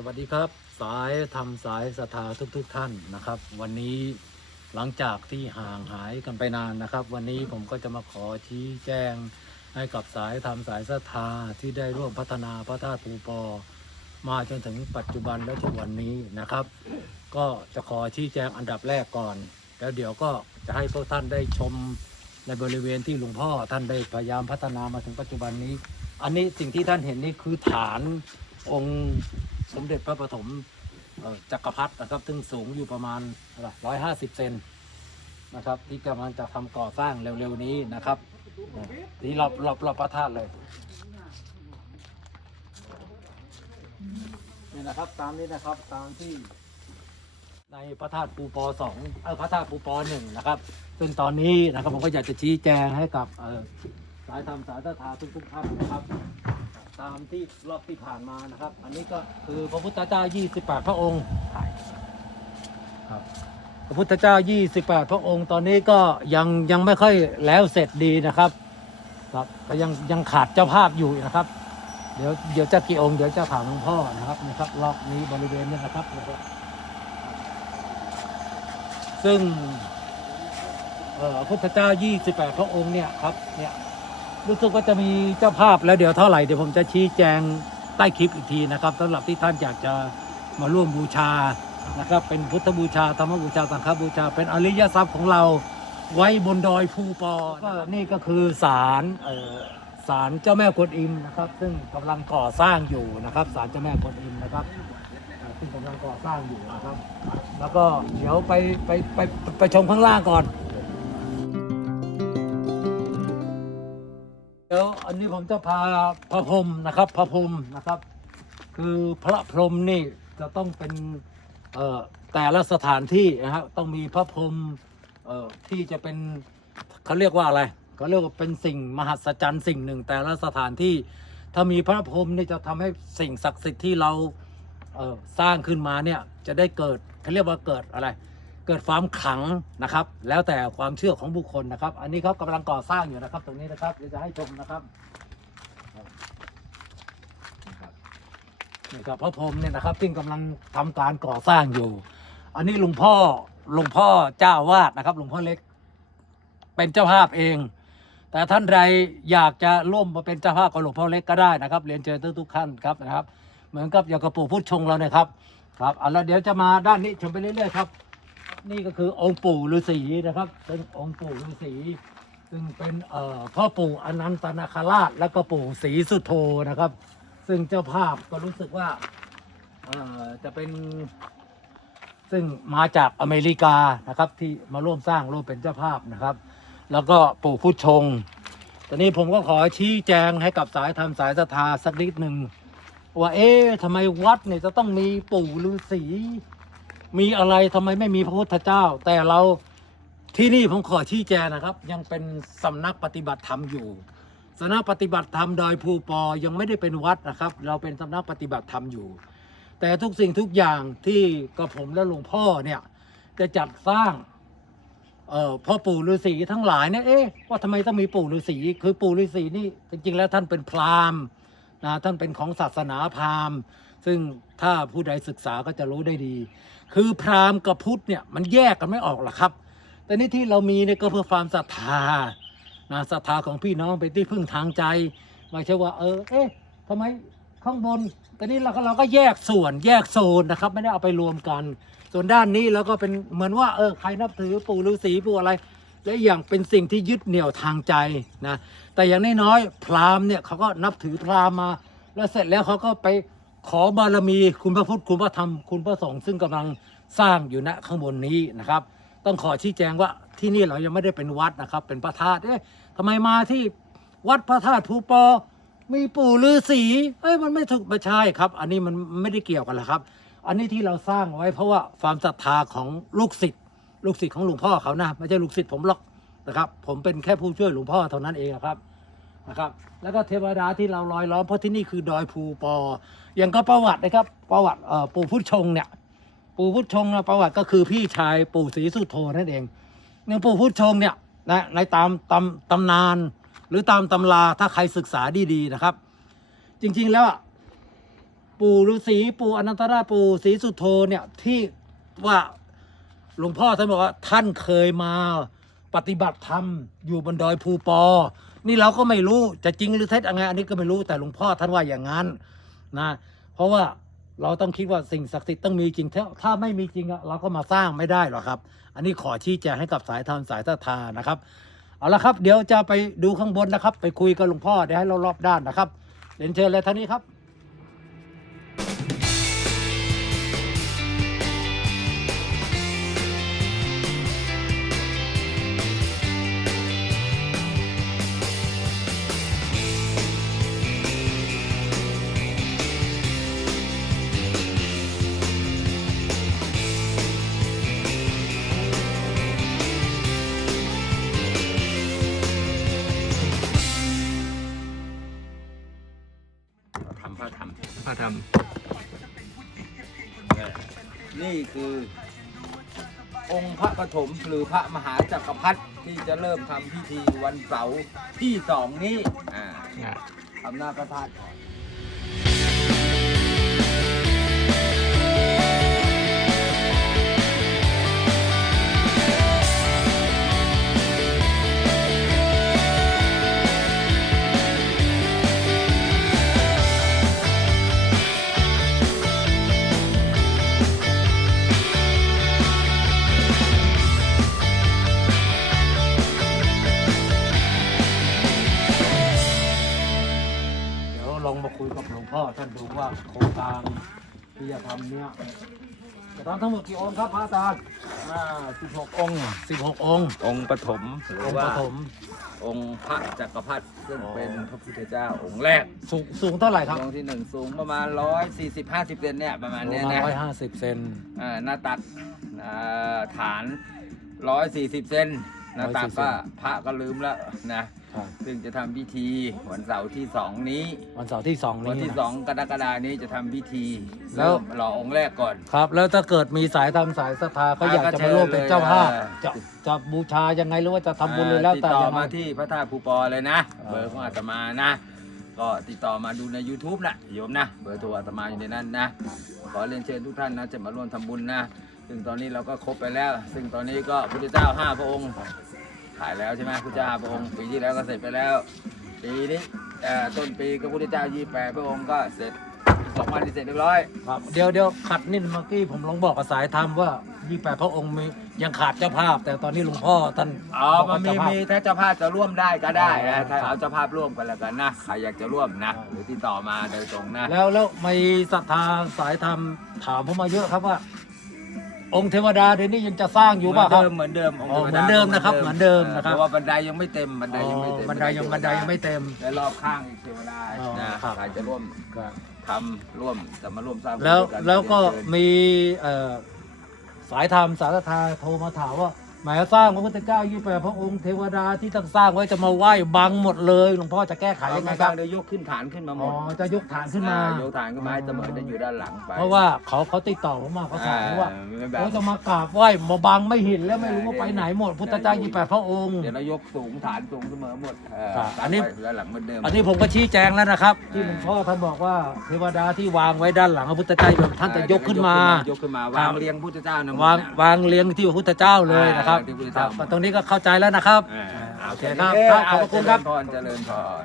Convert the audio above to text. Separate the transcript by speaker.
Speaker 1: สวัสดีครับ สายทำสายศรัทธาทุกๆทท่านนะครับ วันนี้หลังจากที่ห่างหายกันไปนานนะครับ วันนี้ผมก็จะมาขอชี้แจงให้กับสายทำสายศรัทธาที่ได้ร่วมพัฒนาพระธาตุภูปอ มาจนถึงปัจจุบันและถึงวันนี้นะครับ ก็จะขอชี้แจงอันดับแรกก่อน แล้วเดี๋ยวก็จะให้พวกท่านได้ชมในบริเวณที่หลวงพ่อท่านได้พยายามพัฒนามาถึงปัจจุบันนี้ อันนี้สิ่งที่ท่านเห็นนี่คือฐานองค์ สมเด็จพระปฐมจักรพรรดินะครับ ซึ่งสูงอยู่ประมาณร้อยห้าสิบเซนนะครับ ที่กำลังจะทำก่อสร้างเร็วๆนี้นะครับที่รอบรอบรอบพระธาตุเลยนี่นะครับตามนี้นะครับตามที่ในพระธาตุปูปอสองเออพระธาตุปูปอหนึ่งนะครับ ซึ่งตอนนี้นะครับผมก็อยากจะชี้แจงให้กับสายธรรมสายศรัทธาทุกๆท่านนะครับ ตามที่รอบที่ผ่านมานะครับ อันนี้ก็คือพระพุทธเจ้า 28 พระองค์ครับพระพุทธเจ้า 28 พระองค์ ตอนนี้ก็ยังยังไม่ค่อยแล้วเสร็จดีนะครับครับก็ยังยังขาดเจ้าภาพอยู่นะครับ เดี๋ยวเดี๋ยวจะกี่องค์เดี๋ยวจะถามหลวงพ่อนะครับนะครับรอบนี้บริเวณนี้นะครับ ซึ่งเอ่อพระพุทธเจ้า 28 พระองค์เนี่ยครับเนี่ย รู้สึกว่าจะมีเจ้าภาพแล้วเดี๋ยวเท่าไหร่เดี๋ยวผมจะชี้แจงใต้คลิปอีกทีนะครับสำหรับที่ท่านอยากจะมาร่วมบูชานะครับเป็นพุทธบูชาธรรมบูชาสังฆบูชา เป็นอริยทรัพย์ของเราไว้บนดอยภูปอก็นี่ก็คือศาลเอ่อศาลเจ้าแม่กวนอิมนะครับ ซึ่งกำลังก่อสร้างอยู่นะครับศาลเจ้าแม่กวนอิมนะครับซึ่งกำลังก่อสร้างอยู่นะครับ แล้วก็เดี๋ยวไปไปไปไปชมข้างล่างก่อน อันนี้ผมจะพาพระพรหมนะครับพระพรหมนะครับ คือพระพรหมนี่จะต้องเป็นเอ่อแต่ละสถานที่นะครับต้องมีพระพรหมเอ่อที่จะเป็นเขาเรียกว่าอะไรเขาเรียกว่าเป็นสิ่งมหัศจรรย์สิ่งหนึ่ง แต่ละสถานที่ ถ้ามีพระพรหมนี่จะทำให้สิ่งศักดิ์สิทธิ์ที่เราเอ่อสร้างขึ้นมาเนี่ยจะได้เกิดเขาเรียกว่าเกิดอะไร เกิดความขลังนะครับ แล้วแต่ความเชื่อของบุคคลนะครับ อันนี้เขากำลังก่อสร้างอยู่นะครับ ตรงนี้นะครับเดี๋ยวจะให้ชมนะครับนี่ครับพระพรหมเนี่ยนะครับซึ่งกำลังทำการก่อสร้างอยู่ อันนี้หลวงพ่อหลวงพ่อเจ้าวาดนะครับหลวงพ่อเล็ก เป็นเจ้าภาพเอง แต่ท่านใดอยากจะร่วมมาเป็นเจ้าภาพกับหลวงพ่อเล็กก็ได้นะครับเรียนเชิญทุกท่านครับนะครับ เหมือนกับอย่างกระปู่พุทธชงเราเนี่ยครับครับเอาล้วเดี๋ยวจะมาด้านนี้ชมไปเรื่อยๆครับ นี่ก็คือองค์ปู่ฤาษีนะครับ เป็นองค์ปู่ฤาษีซึ่งเป็นเอ่อพ่อปู่อนันตนาคราช และก็ปู่ศรีสุโธนะครับ ซึ่งเจ้าภาพก็รู้สึกว่าเอ่อจะเป็น ซึ่งมาจากอเมริกานะครับ ที่มาร่วมสร้างร่วมเป็นเจ้าภาพนะครับ แล้วก็ปู่พุทธชงตอนนี้ผมก็ขอชี้แจงให้กับสายธรรมสายศรัทธาสักนิดหนึ่งว่าเอ๊ะทำไมวัดเนี่ยจะต้องมีปู่ฤาษี มีอะไรทำไมไม่มีพระพุทธเจ้า แต่เราที่นี่ผมขอชี้แจงนะครับ ยังเป็นสำนักปฏิบัติธรรมอยู่สำนักปฏิบัติธรรมดอยภูปอยังไม่ได้เป็นวัดนะครับ เราเป็นสำนักปฏิบัติธรรมอยู่ แต่ทุกสิ่งทุกอย่างที่กระผมและหลวงพ่อเนี่ยจะจัดสร้างเออพ่อปู่ฤาษีทั้งหลายเนี่ยเอ๊ะว่าทำไมต้องมีปู่ฤาษีคือปู่ฤาษีนี่จริงๆแล้วท่านเป็นพราหมณ์นะท่านเป็นของศาสนาพราหมณ์ ซึ่งถ้าผู้ใดศึกษาก็จะรู้ได้ดี คือพราหมณ์กับพุทธเนี่ยมันแยกกันไม่ออกหรอกครับ แต่นี่ที่เรามีเนี่ยก็เพื่อความศรัทธานะศรัทธาของพี่น้องเป็นที่พึ่งทางใจไม่ใช่ว่า เออ เอ๊ะทำไมข้างบนแต่นี่เราก็เราก็แยกส่วนแยกโซนนะครับ ไม่ได้เอาไปรวมกัน ส่วนด้านนี้เราก็เป็นเหมือนว่าเออใครนับถือปู่ฤาษีปู่อะไร และอีกอย่างเป็นสิ่งที่ยึดเหนี่ยวทางใจนะแต่อย่างน้อยๆพราหมณ์เนี่ยเขาก็นับถือพราหมณ์มา แล้วเสร็จแล้วเขาก็ไป ขอบารมีคุณพระพุทธคุณพระธรรมคุณพระสงฆ์ซึ่งกำลังสร้างอยู่ณข้างบนนี้นะครับ ต้องขอชี้แจงว่าที่นี่เรายังไม่ได้เป็นวัดนะครับ เป็นพระธาตุเอ๊ะทำไมมาที่วัดพระธาตุภูปอ มีปู่ฤาษีเอ้ยมันไม่ถูกไม่ใช่ครับ อันนี้มันไม่ได้เกี่ยวกันหรอกครับ อันนี้ที่เราสร้างไว้เพราะว่าความศรัทธาของลูกศิษย์ลูกศิษย์ของหลวงพ่อเขานะไม่ใช่ลูกศิษย์ผมหรอกนะครับ ผมเป็นแค่ผู้ช่วยหลวงพ่อเท่านั้นเองครับ นะครับแล้วก็เทวดาที่เราลอยล้อมเพราะที่นี่คือดอยภูปอ อย่างก็ประวัตินะครับประวัติปู่พุทธชงเนี่ยปู่พุทธชงนะประวัติก็คือพี่ชายปู่ศรีสุโธนั่นเองอย่างปู่พุทธชงเนี่ยนะในตามตำตำนาน หรือตามตำราถ้าใครศึกษาดีๆนะครับ จริงๆแล้วปู่ฤาษีปู่อนันตนาปู่ศรีสุโธเนี่ยที่ว่าหลวงพ่อท่านบอกว่าท่านเคยมาปฏิบัติธรรมอยู่บนดอยภูปอ นี่เราก็ไม่รู้จะจริงหรือเท็จยังไงอันนี้ก็ไม่รู้แต่หลวงพ่อท่านว่าอย่างนั้นนะเพราะว่าเราต้องคิดว่าสิ่งศักดิ์สิทธิ์ต้องมีจริงถ้าไม่มีจริงอะเราก็มาสร้างไม่ได้หรอกครับ อันนี้ขอชี้แจงให้กับสายธรรมสายศรัทธานะครับเอาละครับ เดี๋ยวจะไปดูข้างบนนะครับ ไปคุยกับหลวงพ่อเดี๋ยวให้เรารอบด้านนะครับเรียนเชิญเลยท่านนี้ครับ
Speaker 2: มพระธรรมนี่คือองค์พระปฐมหรือพระมหาจักรพรรดิที่จะเริ่มทำพิธีวันเสาร์ที่สองนี้อ่าทำหน้าพระธาตุก่อน
Speaker 1: ลองมาคุยกับหลวงพ่อท่านดูว่าโครงการที่จะทำเนี้ยจะทำทั้งหมดกี่องค์ครับพระอาจารย์
Speaker 2: อ่าสิบหกองค์
Speaker 1: สิบหกองค์
Speaker 2: องค์ปฐมหรือ
Speaker 1: องค์ป
Speaker 2: ว่า
Speaker 1: ฐม
Speaker 2: องค์พระจักรพรรดิซึ่ง
Speaker 1: อ๋อ
Speaker 2: เป็นพระพุทธเจ้าองค์แรก
Speaker 1: สูงสูงเท่าไหร่ครับ
Speaker 2: องค์ที่หนึ่งสูงประมาณร้อยสี่สิบห้าสิบเซนเนี่ยประมาณ
Speaker 1: ประ
Speaker 2: เนี้ย
Speaker 1: มาณ
Speaker 2: นะ
Speaker 1: ร้อยห้าสิบเซน
Speaker 2: อ่าหน้าตัดอ่าฐานร้อยสี่สิบเซนหน้าตัก
Speaker 1: 140
Speaker 2: ก็พระก็ลืมแล้วนะครับ ซึ่งจะทำพิธีวันเสาร์ที่สองนี้
Speaker 1: วันเสาร์ที่สอง
Speaker 2: วัน
Speaker 1: นี้
Speaker 2: ที่
Speaker 1: นะ
Speaker 2: สองกรกฎานี้จะทำพิธี
Speaker 1: แล้ว
Speaker 2: เริ่มรอองค์แรกก่อน
Speaker 1: ครับ แล้วถ้าเกิดมีสายธรรมสายศรัทธาก็อยากจะมาร่วมเป็นเจ้าภาพ
Speaker 2: เออ
Speaker 1: จะจะบูชายังไงหรือว่าจะทำบุญเลยแล้ว
Speaker 2: ติด
Speaker 1: แต่
Speaker 2: ต่อ
Speaker 1: ยังไง
Speaker 2: มาที่พระธาตุภูปอเลยนะ
Speaker 1: อ่า
Speaker 2: เบอร์ของอาตมานะ ก็ติดต่อมาดูใน YouTube นะโยมนะ เบอร์โทรอาตมาอยู่ในนั้นนะ ขอเรียนเชิญทุกท่านนะ จะมาร่วมทำบุญนะ ซึ่งตอนนี้เราก็ครบไปแล้ว ซึ่งตอนนี้ก็พุทธเจ้าห้าพระองค์ ถ่ายแล้วใช่ไหมพุทธเจ้าห้าพระองค์ปีที่แล้วก็เสร็จไปแล้วปีนี้เอ่อต้นปีก็พุทธเจ้ายี่แปดพระองค์ก็เสร็จอีกสองวันที่เสร็จเรียบร้อย
Speaker 1: ครับเดี๋ยวเดี๋ยวขัดนิดเมื่อกี้ผมลองบอกกับสายธรรมว่ายี่แปดพระองค์มียังขาดเจ้าภาพ แต่ตอนนี้หลวงพ่อท่าน
Speaker 2: อ๋อ
Speaker 1: บอก
Speaker 2: มัน
Speaker 1: ว่า
Speaker 2: มี
Speaker 1: เจ้าภาพ
Speaker 2: มีถ้าเจ้าภาพจะร่วมได้ก็ได้
Speaker 1: อ๋อ
Speaker 2: นะถ้า
Speaker 1: ครับ
Speaker 2: เอาเจ้าภาพร่วมกันแล้วกันนะใครอยากจะร่วมนะ
Speaker 1: ครับ
Speaker 2: หรือติดต่อมาโดยตรงนะ
Speaker 1: แล้วแล้วมีศรัทธาสายธรรมถามผมมาเยอะครับว่า องค์เทวดาเดี๋ยวนี้ยังจะสร้างอยู่
Speaker 2: เหมื
Speaker 1: ป่ะ
Speaker 2: อน
Speaker 1: ครับ
Speaker 2: เดิมเหมือนเดิม
Speaker 1: อ๋อ
Speaker 2: ค์ทว
Speaker 1: เหมือนเดิมนะครับเหมือนเดิมนะครับ
Speaker 2: เพราะว่าบันไดยังไม่เต็มบันไดยังไม่เต็ม
Speaker 1: บันไดยังบันไดยังไม่เต็ม
Speaker 2: และรอบข้างอีกเทวดา
Speaker 1: อ๋อ
Speaker 2: นะครับใครจะร่วม
Speaker 1: ครับ
Speaker 2: ทำร่วมจะมาร่วมสร้างบุญ
Speaker 1: แล้ว
Speaker 2: ด้วยน
Speaker 1: แล้วก็
Speaker 2: เรียนเชิญ
Speaker 1: มีเอ่อสายธรรมสายศรัทธาโทรมาถามว่า หมายสร้างพระพุทธเจ้ายี่แปดพระองค์เทวดาที่ตั้งสร้างไว้จะมาไหว้บังหมดเลยหลวงพ่อจะแก้ไขยังไงครับ
Speaker 2: เดี๋ยวยกขึ้นฐานขึ้นมาหม
Speaker 1: อ๋อ
Speaker 2: ด
Speaker 1: จะยกฐานขึ้นมา
Speaker 2: อ่ยกฐานขึ้นมาให้เสมอจะอยู่ด้านหลังไป
Speaker 1: เพราะว่าเขาเขาติดต่อผมมาเขาถามว่า
Speaker 2: อ่ไม่แบบ
Speaker 1: เขาจะมากราบไหว้มาบังไม่เห็นแล้วไม่รู้ว่าไปไหนหมดพุทธเจ้ายี่แปดพระองค์
Speaker 2: เดี๋ยวเรายกสูงฐานสูงเสมอหมดเค
Speaker 1: รับ
Speaker 2: ตั้ง
Speaker 1: อันนี้
Speaker 2: ไว้ด้านหลังเหมือนเดิม
Speaker 1: อันนี้ผมก็ชี้แจงแล้วนะครับ ที่
Speaker 2: อ่า
Speaker 1: หลวงพ่อท่านบอกว่าเทวดาที่วางไว้ด้านหลังพระพุทธเจ้าแบบท่านจะยกขึ้นมา
Speaker 2: ยกขึ้นมา
Speaker 1: ครั
Speaker 2: วา
Speaker 1: บ
Speaker 2: งเรียงพุทธเจ้านะ
Speaker 1: วางวางเรียงที่พระพุทธเจ้าเลยนะครับ
Speaker 2: อ่าที่พระพุทธ
Speaker 1: ครั
Speaker 2: เจ้า
Speaker 1: บตรงนี้ก็เข้าใจแล้วนะครับ
Speaker 2: อ่า
Speaker 1: โอเคครับครับขอบพระคุณครับ
Speaker 2: เจริญพรเจริญพร